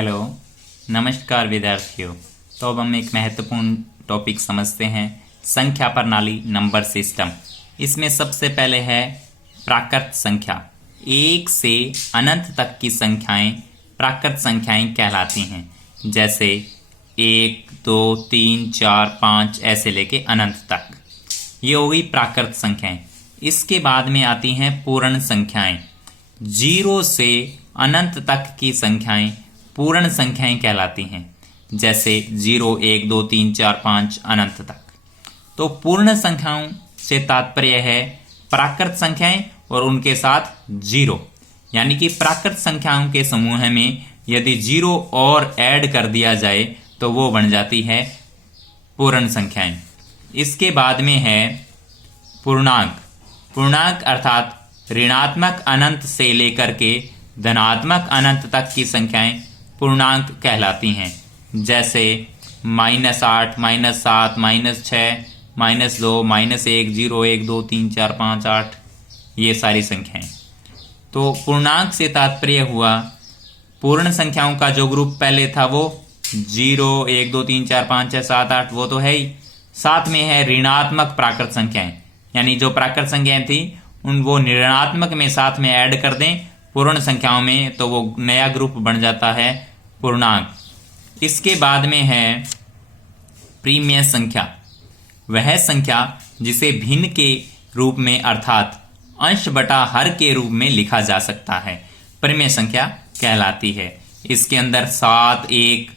Hello, नमस्कार विद्यार्थियों। तो अब हम एक महत्वपूर्ण टॉपिक समझते हैं, संख्या प्रणाली, नंबर सिस्टम। इसमें सबसे पहले है प्राकृत संख्या। 1 से अनंत तक की संख्याएं प्राकृत संख्याएं कहलाती हैं। जैसे 1, 2, 3, 4, 5 ऐसे लेके अनंत तक, ये हो गई प्राकृत संख्याएं। इसके बाद में आती हैं पूर्ण संख्याएं। 0 से अनंत तक की संख्याएं पूर्ण संख्याएं कहलाती हैं। जैसे 0, 1, 2, 3, 4, 5 अनंत तक। तो पूर्ण संख्याओं से तात्पर्य है प्राकृत संख्याएं और उनके साथ 0, यानी कि प्राकृत संख्याओं के समूह में यदि 0 और ऐड कर दिया जाए तो वो बन जाती है पूर्ण संख्याएं। इसके बाद में है पूर्णांक। पूर्णांक अर्थात ऋणात्मक अनंत से लेकर के धनात्मक अनंत तक की संख्याएं पूर्णांक कहलाती हैं। जैसे -8, -7, -6, -2, -1, 0, 1, 2, 3, 4, 5, 8 ये सारी संख्याएं। तो पूर्णांक से तात्पर्य हुआ पूर्ण संख्याओं का जो ग्रुप पहले था वो 0, 1, 2, 3, 4, 5, 6, 7, 8 वो तो है ही। साथ में है ऋणात्मक प्राकृत संख्याएं, यानी जो प्राकृत संख्याएं थी उन वो ऋणात्मक में साथ में ऐड कर दें पूर्ण संख्याओं में तो वो नया ग्रुप बन जाता है पूर्णांक। इसके बाद में है परिमेय संख्या। वह संख्या जिसे भिन्न के रूप में अर्थात अंश बटा हर के रूप में लिखा जा सकता है, परिमेय संख्या कहलाती है। इसके अंदर 7, 1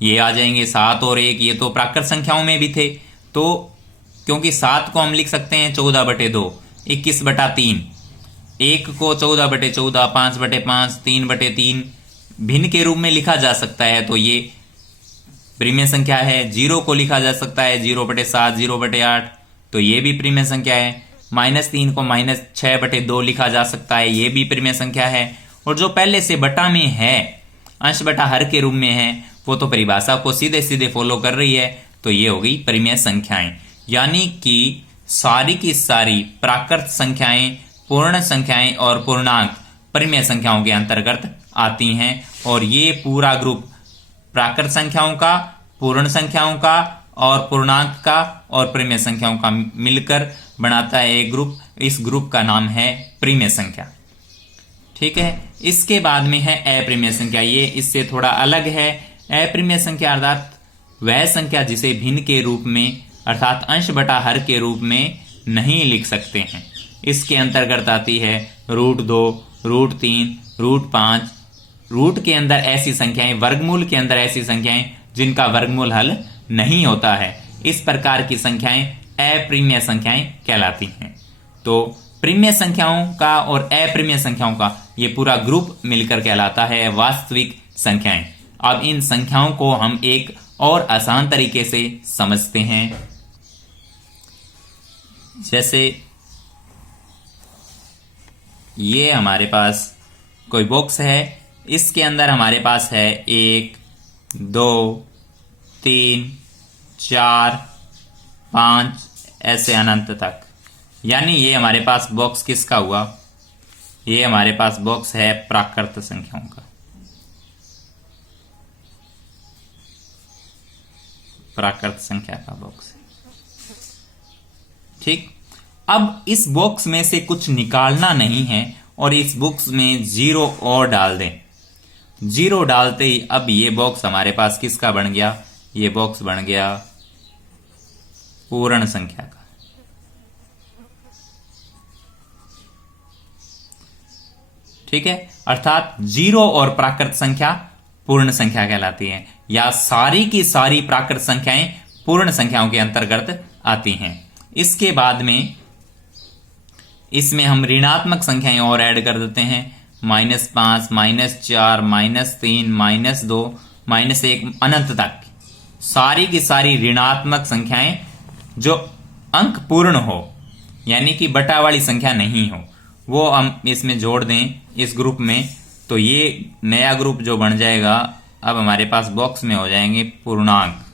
ये आ जाएंगे। 7 और 1 ये तो प्राकृत संख्याओं में भी थे, तो क्योंकि 7 को हम लिख सकते हैं 14/2, 21/3, 1 को 14/14, 5/5, 3/3 भिन्न के रूप में लिखा जा सकता है, तो ये परिमेय संख्या है। 0 को लिखा जा सकता है 0/7, 0/8, तो ये भी परिमेय संख्या है। -3 को -6/2 लिखा जा सकता है, ये भी परिमेय संख्या है। और जो पहले से बटा में है, अंश बटा हर के रूप में है, वो तो परिभाषा को सीधे सीधे फॉलो कर रही है, तो ये हो गई परिमेय संख्याएं। यानी कि सारी की सारी प्राकृत संख्याएं, पूर्ण संख्याएं और पूर्णांक परिमेय संख्याओं के अंतर्गत आती हैं। और ये पूरा ग्रुप प्राकृत संख्याओं का, पूर्ण संख्याओं का और पूर्णांक का और परिमेय संख्याओं का मिलकर बनाता है एक ग्रुप। इस ग्रुप का नाम है परिमेय संख्या। ठीक है। इसके बाद में है अपरिमेय संख्या। ये इससे थोड़ा अलग है। अपरिमेय संख्या अर्थात वह संख्या जिसे भिन्न के रूप में अर्थात अंश बटा हर के रूप में नहीं लिख सकते हैं। इसके अंतर्गत आती है √2, √3, √5। रूट के अंदर ऐसी संख्याएं, वर्गमूल के अंदर ऐसी संख्याएं जिनका वर्गमूल हल नहीं होता है, इस प्रकार की संख्याएं अपरिमेय संख्याएं कहलाती हैं। तो परिमेय संख्याओं का और अपरिमेय संख्याओं का ये पूरा ग्रुप मिलकर कहलाता है वास्तविक संख्याएं। अब इन संख्याओं को हम एक और आसान तरीके से समझते हैं। जैसे ये हमारे पास कोई बॉक्स है, इसके अंदर हमारे पास है 1, 2, 3, 4, 5 ऐसे अनंत तक। यानी ये हमारे पास बॉक्स किसका हुआ? ये हमारे पास बॉक्स है प्राकृत संख्याओं का। प्राकृत संख्या का बॉक्स। ठीक। अब इस बॉक्स में से कुछ निकालना नहीं है और इस बॉक्स में 0 और डाल दें। 0 डालते ही अब ये बॉक्स हमारे पास किसका बन गया? ये बॉक्स बन गया पूर्ण संख्या का। ठीक है। अर्थात 0 और प्राकृत संख्या पूर्ण संख्या कहलाती है, या सारी की सारी प्राकृत संख्याएं पूर्ण संख्याओं के अंतर्गत आती हैं। इसके बाद में इसमें हम ऋणात्मक संख्याएं और ऐड कर देते हैं। -5, -4, -3, -2, -1 अनंत तक सारी की सारी ऋणात्मक संख्याएं जो अंक पूर्ण हो, यानी कि बटा वाली संख्या नहीं हो, वो हम इसमें जोड़ दें इस ग्रुप में, तो ये नया ग्रुप जो बन जाएगा अब हमारे पास बॉक्स में हो जाएंगे पूर्णांक।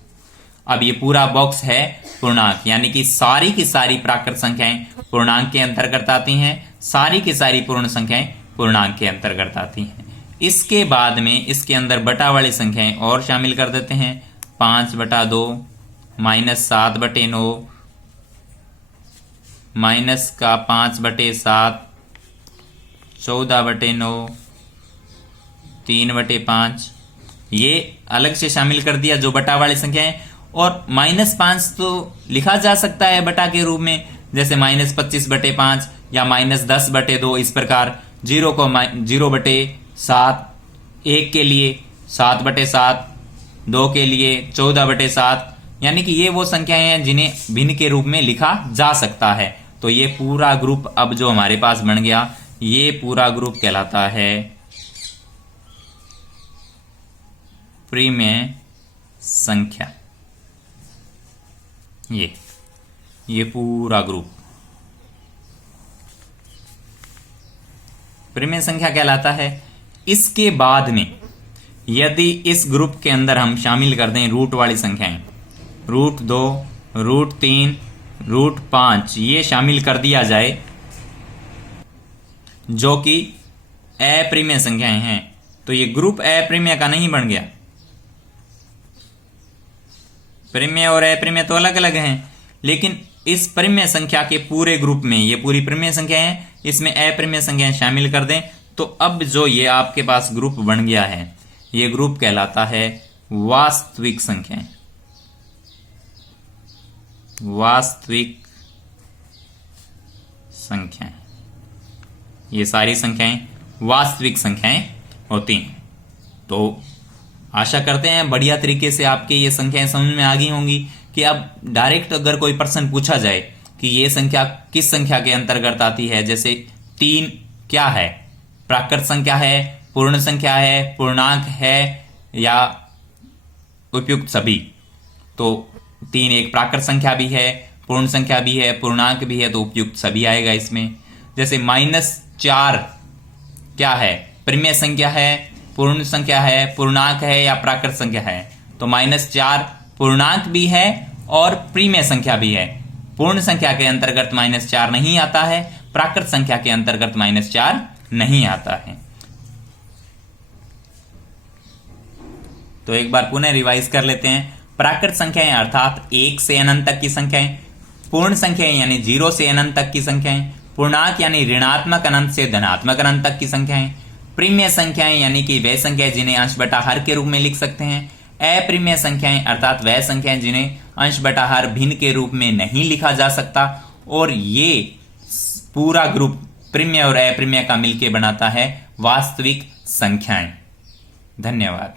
अब ये पूरा बॉक्स है पूर्णांक, यानी कि सारी की सारी प्राकृत संख्याएं पूर्णांक के अंतर्गत आती हैं, सारी की सारी पूर्ण संख्याएं पूर्णांक के अंतर्गत आती हैं। इसके बाद में इसके अंदर बटा वाली संख्याएं और शामिल कर देते हैं। 5/2 -7/9 माइनस का 5/7 14/9 3/5 ये अलग से शामिल कर दिया जो बटा वाली संख्या है। और -5 तो लिखा जा सकता है बटा के रूप में, जैसे -25/5 या -10/2। इस प्रकार 0/7 1 के लिए 7/7, 2 के लिए 14/7, यानी कि ये वो संख्याएं हैं जिन्हें भिन्न के रूप में लिखा जा सकता है। तो ये पूरा ग्रुप अब जो हमारे पास बन गया, ये पूरा ग्रुप कहलाता है परिमेय संख्या। ये पूरा ग्रुप परिमेय संख्या कहलाता है। इसके बाद में यदि इस ग्रुप के अंदर हम शामिल कर दें रूट वाली संख्याएं, √2, √3, √5 ये शामिल कर दिया जाए, जो कि अपरिमेय संख्याएं हैं, तो ये ग्रुप अपरिमेय का नहीं बन गया। परिमेय और अपरिमेय तो अलग अलग हैं, लेकिन इस परिमेय संख्या के पूरे ग्रुप में, ये पूरी परिमेय संख्या है, इसमें अपरिमेय संख्याएं शामिल कर दें, तो अब जो ये आपके पास ग्रुप बन गया है, ये ग्रुप कहलाता है वास्तविक संख्याएं। वास्तविक संख्याएं, ये सारी संख्याएं वास्तविक संख्याएं होती हैं। तो आशा करते हैं बढ़िया तरीके से आपके ये संख्याएं समझ में आ गई होंगी कि अब डायरेक्ट अगर कोई प्रश्न पूछा जाए कि ये संख्या किस संख्या के अंतर्गत आती है, जैसे 3 क्या है, प्राकृत संख्या है, पूर्ण संख्या है, पूर्णांक है या उपयुक्त सभी, तो 3 एक प्राकृत संख्या भी है, पूर्ण संख्या भी है, पूर्णांक भी है, तो उपयुक्त सभी आएगा इसमें। जैसे -4 क्या है, परिमेय संख्या है, पूर्ण संख्या है, पूर्णांक है या प्राकृत संख्या है, तो -4 पूर्णांक भी है और परिमेय संख्या भी है। पूर्ण संख्या के अंतर्गत -4 नहीं आता है, प्राकृत संख्या के अंतर्गत -4 नहीं आता है। तो एक बार पुनः रिवाइज कर लेते हैं। प्राकृत संख्याएं अर्थात 1 से अनंत तक की संख्याएं, पूर्ण संख्याएं यानी 0 से अनंत तक की संख्याएं, पूर्णांक यानी ऋणात्मक अनंत से धनात्मक अनंत तक की संख्याएं, परिमेय संख्याएं यानी कि वह संख्याएं जिन्हें अंश बटा हर के रूप में लिख सकते हैं, अपरिमेय संख्याएं अर्थात वह संख्याएं जिन्हें अंश बटा हर भिन्न के रूप में नहीं लिखा जा सकता। और ये पूरा ग्रुप परिमेय और अपरिमेय का मिलकर बनाता है वास्तविक संख्याएं। धन्यवाद।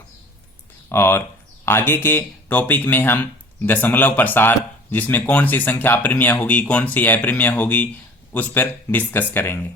और आगे के टॉपिक में हम दशमलव प्रसार, जिसमें कौन सी संख्या परिमेय होगी, कौन सी अपरिमेय होगी, उस पर डिस्कस करेंगे।